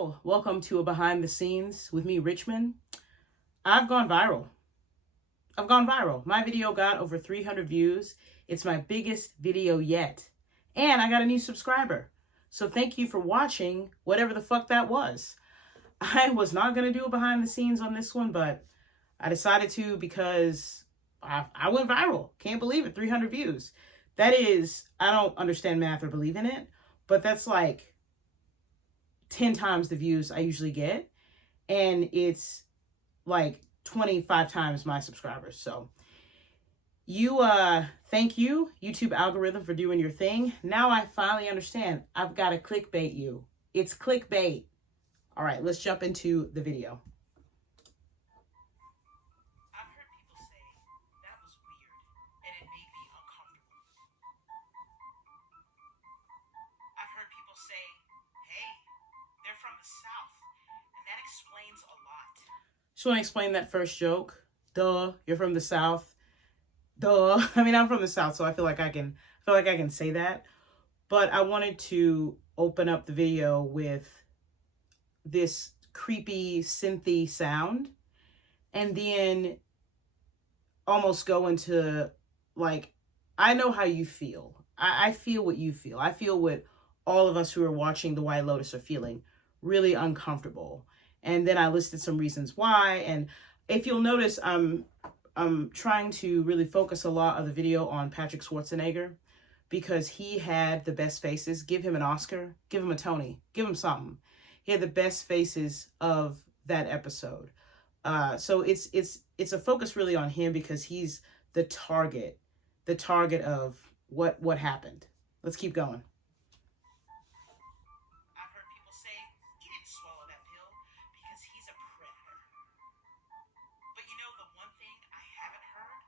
Hello, welcome to a behind the scenes with me, Richmond. I've gone viral. My video got over 300 views. It's my biggest video yet. And I got a new subscriber. So thank you for watching whatever the fuck that was. I was not going to do a behind the scenes on this one, but I decided to because I went viral. Can't believe it, 300 views. That is, I don't understand math or believe in it, but that's like 10 times the views I usually get. And it's like 25 times my subscribers. So thank you, YouTube algorithm, for doing your thing. Now I finally understand. I've got to clickbait you. It's clickbait. All right, let's jump into the video. I've heard people say that was weird and it made me uncomfortable. I've heard people say, hey, they're from the South, and that explains a lot. Just want to explain that first joke. Duh, you're from the South. Duh. I mean, I'm from the South, so I feel like I can say that. But I wanted to open up the video with this creepy synthy sound and then almost go into like, I know how you feel. I feel what you feel. I feel what all of us who are watching The White Lotus are feeling. Really uncomfortable. And then I listed some reasons why. And if you'll notice, I'm trying to really focus a lot of the video on Patrick Schwarzenegger because he had the best faces. Give him an Oscar, give him a Tony, give him something. He had the best faces of that episode. So it's a focus really on him because he's the target of what happened. Let's keep going. I've heard people say he didn't swallow that pill because he's a predator. But you know the one thing I haven't heard?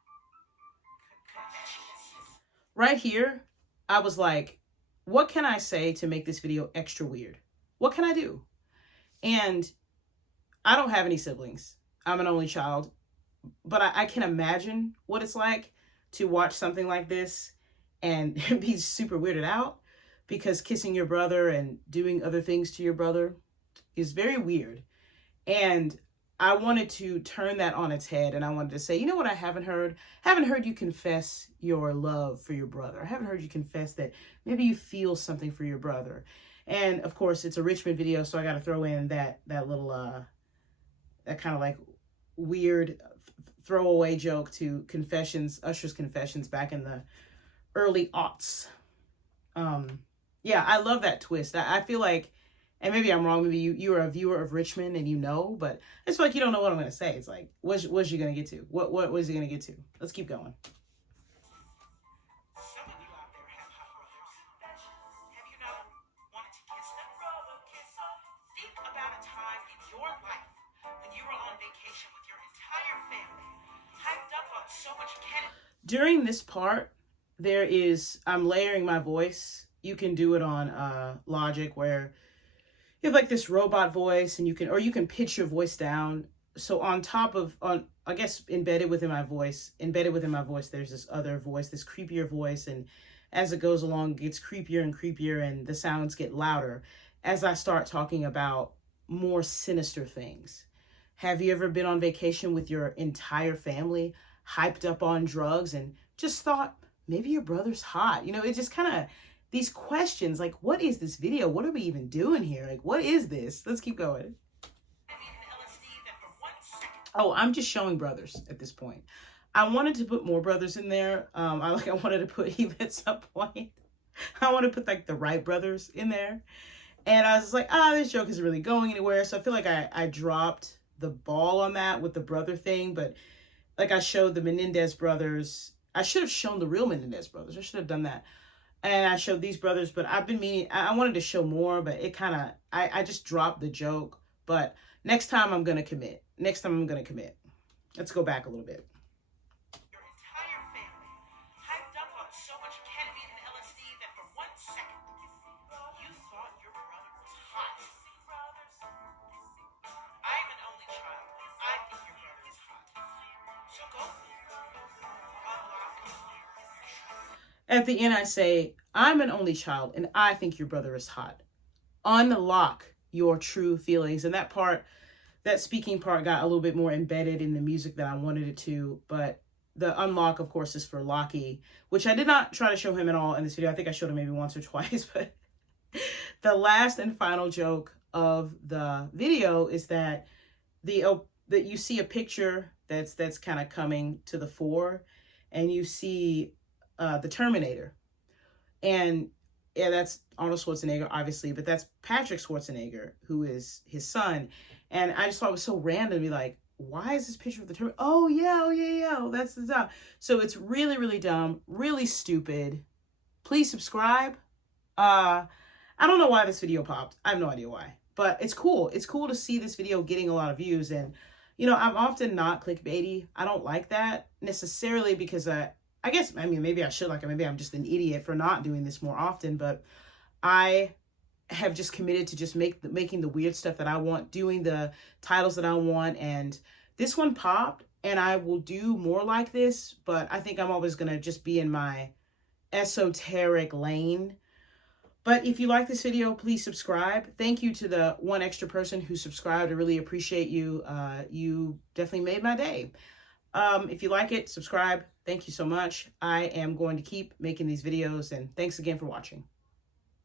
Confessions. Right here, I was like, what can I say to make this video extra weird? What can I do? And I don't have any siblings. I'm an only child. But I can imagine what it's like to watch something like this and be super weirded out because kissing your brother and doing other things to your brother is very weird. And I wanted to turn that on its head, and I wanted to say, you know what I haven't heard? I haven't heard you confess your love for your brother. I haven't heard you confess that maybe you feel something for your brother. And of course, it's a Richmond video, so I got to throw in that little, that kind of like weird throwaway joke to confessions, Usher's confessions back in the early aughts. Yeah, I love that twist. I feel like, and maybe I'm wrong, maybe you are a viewer of Richmond and you know, but it's like you don't know what I'm going to say. It's like, what's you going to get to? What was he going to get to? Let's keep going. Some of you out there have hot brothers. Have you not wanted to kiss them? Think about a time in your life when you were on vacation with your entire family, hyped up on so much ketamine. During this part, I'm layering my voice. You can do it on Logic where you have like this robot voice and you can pitch your voice down. So I guess embedded within my voice, there's this other voice, this creepier voice. And as it goes along, it gets creepier and creepier and the sounds get louder as I start talking about more sinister things. Have you ever been on vacation with your entire family, hyped up on drugs and just thought, maybe your brother's hot? You know, it just kind of, these questions, like, what is this video? What are we even doing here? Like, what is this? Let's keep going. Oh, I'm just showing brothers at this point. I wanted to put more brothers in there. I wanted to put even at some point. I want to put like the Wright brothers in there. And I was just like, this joke isn't really going anywhere. So I feel like I dropped the ball on that with the brother thing. But like I showed the Menendez brothers. I should have shown the real Menendez brothers. I should have done that. And I showed these brothers, but I've been meaning, I wanted to show more, but it kind of, I just dropped the joke. But next time I'm going to commit. Let's go back a little bit. Your entire family hyped up on so much ketamine and LSD that for 1 second, you thought your brother was hot. I'm an only child. I think your brother is hot. So go unlock your shot. At the end, I say, I'm an only child and I think your brother is hot. Unlock your true feelings. And that speaking part got a little bit more embedded in the music than I wanted it to. But the unlock, of course, is for Lockie, which I did not try to show him at all in this video. I think I showed him maybe once or twice. But the last and final joke of the video is that that you see a picture that's kind of coming to the fore, and you see the Terminator. And yeah, that's Arnold Schwarzenegger, obviously, but that's Patrick Schwarzenegger, who is his son. And I just thought it was so random to be like, why is this picture of the Terminator? Oh, yeah, that's the stuff. So it's really, really dumb, really stupid. Please subscribe. I don't know why this video popped. I have no idea why, but it's cool. It's cool to see this video getting a lot of views. And, you know, I'm often not clickbaity. I don't like that necessarily because I guess, I mean, maybe I should like it. Maybe I'm just an idiot for not doing this more often, but I have just committed to just making the weird stuff that I want, doing the titles that I want. And this one popped, and I will do more like this, but I think I'm always going to just be in my esoteric lane. But if you like this video, please subscribe. Thank you to the one extra person who subscribed. I really appreciate you. You definitely made my day. If you like it, subscribe. Thank you so much. I am going to keep making these videos, and thanks again for watching.